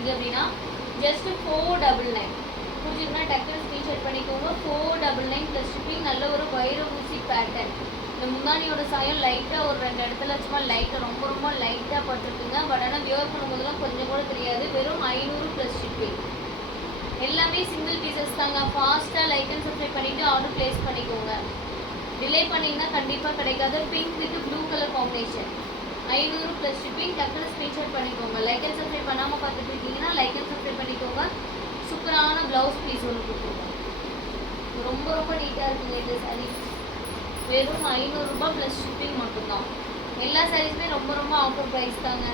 பார்த்தீங்க அப்படின்னா ஜஸ்ட் 499 புரிஞ்சுதுன்னா டக்குனு ஸ்க்ரீன்ஷாட் பண்ணிக்கோங்க. 499 ப்ளஸ் ஷிப்பிங். நல்ல ஒரு வைர ஊசி பேட்டர்ன். இந்த முந்தானியோட சாயம் லைட்டாக ஒரு 2 இடத்துல சும்மா லைட்டாக ரொம்ப ரொம்ப லைட்டாக பட்டுருக்குங்க. பட் ஆனால் வியர் பண்ணும்போதெல்லாம் கொஞ்சம் கூட தெரியாது. வெறும் 500 ப்ளஸ் ஷிப்பிங். எல்லாமே சிங்கிள் பீசஸ் தாங்க. ஃபாஸ்ட்டாக லைக் அண்ட் சப்ஸ்கிரைப் பண்ணிவிட்டு ஆர்டர் ப்ளேஸ் பண்ணிக்கோங்க. டிலே பண்ணிங்கன்னா கண்டிப்பாக கிடைக்காது. Pink with blue colour combination 500 plus shipping. டக்குனு ஸ்க்ரீன்ஷாட் பண்ணிக்கோங்க. லைக் அண்ட் சப்ஸ்கிரைப் பண்ணாமல் பார்த்துட்டு இருக்கீங்கன்னா லைக் அண்ட் சப்ஸ்கிரைப் பண்ணிக்கோங்க. சூப்பரான ப்ளவுஸ் பீஸ் ஒன்று கொடுத்துருக்கோம். ரொம்ப ரொம்ப நீட்டாக இருக்குங்க இந்த சாரீ. வெறும் 500 ரூபாய் ப்ளஸ் ஷிப்பிங் மட்டும்தான். எல்லா சாரீஸுமே ரொம்ப ரொம்ப ஆஃபர் ப்ரைஸ் தாங்க.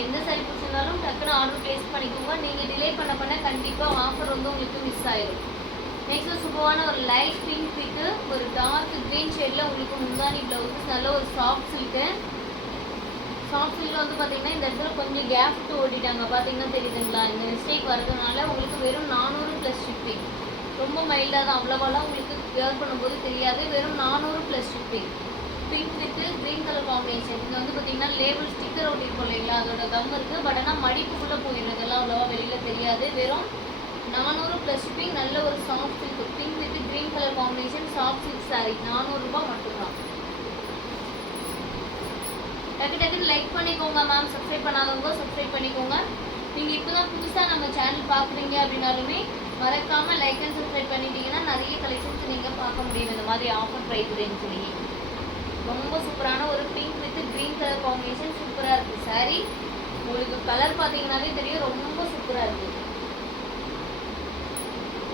எந்த சாரீ பிடிச்சிருந்தாலும் டக்குன்னு ஆர்டர் ப்ளேஸ் பண்ணிக்கோங்க. நீங்கள் டிலே பண்ண கண்டிப்பாக ஆஃபர் வந்து உங்களுக்கு மிஸ் ஆயிடும். நெக்ஸ்ட் சூப்பரான ஒரு லைட் பிங்க் வித்து ஒரு டார்க் க்ரீன் ஷேடில் உங்களுக்கு முந்தானி ப்ளவுஸஸ். நல்ல ஒரு சாஃப்ட் சில்க்கு. சாஃப்ட் சில்கில் வந்து பார்த்தீங்கன்னா இந்த இடத்துல கொஞ்சம் கேப் விட்டு ஓடிட்டாங்க. பார்த்தீங்கன்னா தெரியுதுங்களா? இந்த மிஸ்டேக் வரதுனால உங்களுக்கு வெறும் 400 ப்ளஸ் ஷிப்பிங். ரொம்ப மைல்டாக தான், அவ்வளோவாலாம் உங்களுக்கு வியர் பண்ணும்போது தெரியாது. வெறும் 400 plus shipping. Pink with green colour combination. இது வந்து பார்த்தீங்கன்னா லேபிள் ஸ்டிக்கர் ஒட்டிருக்கோம் இல்லைங்களா? அதோட கம் இருக்குது. பட் ஆனால் மடிப்புக்குள்ளே போயிடுறதெல்லாம் அவ்வளோவா வெளியில் தெரியாது. வெறும் 400 ப்ளஸ் ஷிப்பிங். நல்ல ஒரு soft silk. Pink with green colour combination soft silk sari. 400 ரூபாய் மட்டும்தான். டக்குன்னு லைக் பண்ணிக்கோங்க மேம். சப்ஸ்கிரைப் பண்ணாதவங்க சப்ஸ்கிரைப் பண்ணிக்கோங்க. நீங்கள் இப்போ தான் புதுசாக நம்ம சேனல் பார்க்குறீங்க அப்படின்னாலுமே மறக்காமல் லைக் அண்ட் சப்ஸ்கிரைப் பண்ணிட்டீங்கன்னா நிறைய கலெக்ஷன்ஸ் நீங்கள் பார்க்க முடியும். இந்த மாதிரி ஆஃபர் ப்ரைஸ் ரேஞ்சிலேயே ரொம்ப சூப்பரான ஒரு pink with green colour combination சூப்பராக இருக்குது சாரீ. உங்களுக்கு கலர் பார்த்தீங்கன்னாவே தெரியும், ரொம்ப சூப்பராக இருக்குது.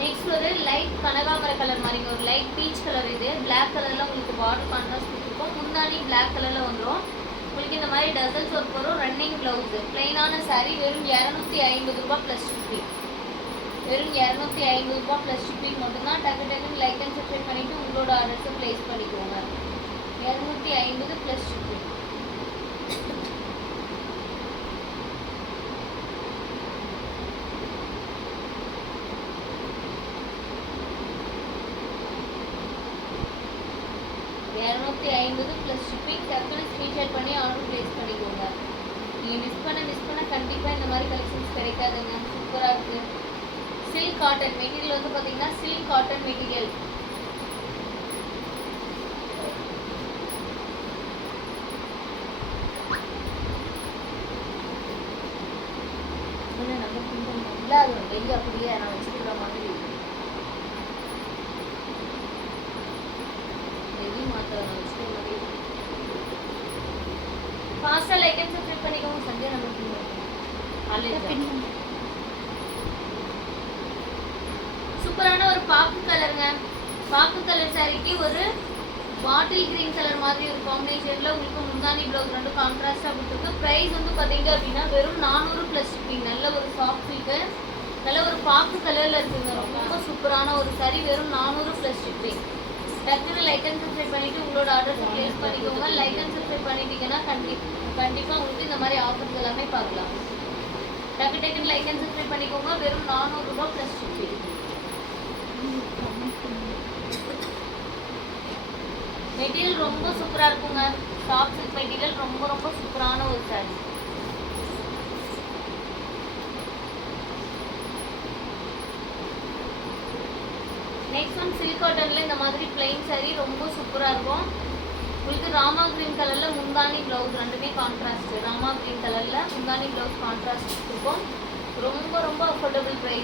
நெக்ஸ்ட் ஒரு லைட் கனகாமர கலர் மாதிரிங்க, ஒரு லைட் பீச் கலர். இது பிளாக் கலரில் உங்களுக்கு பார்டர் கான்ட்ராஸ்ட் கொடுத்துருக்கோம். முந்தானி பிளாக் கலரில் வந்துடும். உங்களுக்கு இந்த மாதிரி டசல்ஸ் ஒர்க் வரும். ரன்னிங் ப்ளவுஸு பிளைனான சாரீ. வெறும் 250 ரூபாய் ப்ளஸ் ஷிப்பிங். வெறும் 250 ரூபாய் ப்ளஸ் ஷிப்பிங் மட்டும்தான். டக்குன்னு லைக் அண்ட் சப்ஸ்கிரைப் பண்ணிவிட்டு உங்களோட ஆர்டர்ஸை ப்ளேஸ் பண்ணிக்கோங்க. 250 ப்ளஸ் ஷிப்பிங். Plus shipping. டக்குன்னு ஸ்க்ரீன்ஷாட் பண்ணி ஆர்டர் ப்ளேஸ் பண்ணிக்கோங்க. நீங்கள் மிஸ் பண்ண கண்டிப்பாக இந்த மாதிரி கலெக்ஷன்ஸ் கிடைக்காதுங்க. சூப்பராக இருக்குது. சில்க் காட்டன் மெட்டீரியல் வந்து பார்த்தீங்கன்னா சில்க் காட்டன் மெட்டீரியல். அது வெளியே அப்படியே நான் வச்சுக்கிற மாதிரி ஃபாஸ்ட்டாக லைக் அண்ட் சப்ஸ்கிரைப் பண்ணிக்கோங்க. சந்தியா நம்ம சூப்பரான ஒரு பாக்கு கலருங்க. பாக்கு கலர் சாரிக்கு ஒரு பாட்டில் கிரீன் கலர் மாதிரி ஒரு காம்பினேஷனில் உங்களுக்கு முந்தானி ப்ளவுஸ் ரெண்டு கான்ட்ராஸ்டாக கொடுத்துருக்கு. ப்ரைஸ் வந்து பார்த்தீங்க அப்படின்னா வெறும் 400 ப்ளஸ் ஷிப்பிங். நல்ல ஒரு சாஃப்ட் சில்க்கு. நல்ல ஒரு பாக்கு கலரில் இருக்குங்க. ரொம்ப சூப்பரான ஒரு சாரி. வெறும் 400 ப்ளஸ் ஷிப்பிங். டக்குன்னு லைக் அண்ட் சப்ஸ்கிரைப் பண்ணிவிட்டு உங்களோட ஆர்டர்ஸை ப்ளேஸ் பண்ணிக்கோங்க. லைக் அண்ட் சப்ஸ்கிரைப் பண்ணிட்டீங்கன்னா கண்டிப்பாக உங்களுக்கு இந்த மாதிரி ஆஃபர்ஸ் எல்லாமே பார்க்கலாம். டக்குன்னு லைக் அண்ட் சப்ஸ்கிரைப் பண்ணிக்கோங்க. வெறும் 400 ரூபாய் ப்ளஸ் ஷிப்பிங். மெட்டீரியல் ரொம்ப சூப்பராக இருக்குங்க. சாஃப்ட் சில்க் மெட்டீரியல் ரொம்ப ரொம்ப சூப்பரான ஒரு சாரி. நெக்ஸ்ட் ஒன் சில்க் காட்டனில் இந்த மாதிரி பிளெயின் சாரி ரொம்ப சூப்பராக இருக்கும். உங்களுக்கு ராமா கிரீன் கலரில் முந்தானி ப்ளவுஸ் ரெண்டுமே கான்ட்ராஸ்ட். ராமா கிரீன் கலரில் முந்தானி ப்ளவுஸ் கான்ட்ராஸ்ட் இருக்கும். ரொம்ப ரொம்ப அஃபோர்டபுள் ப்ரைஸ்.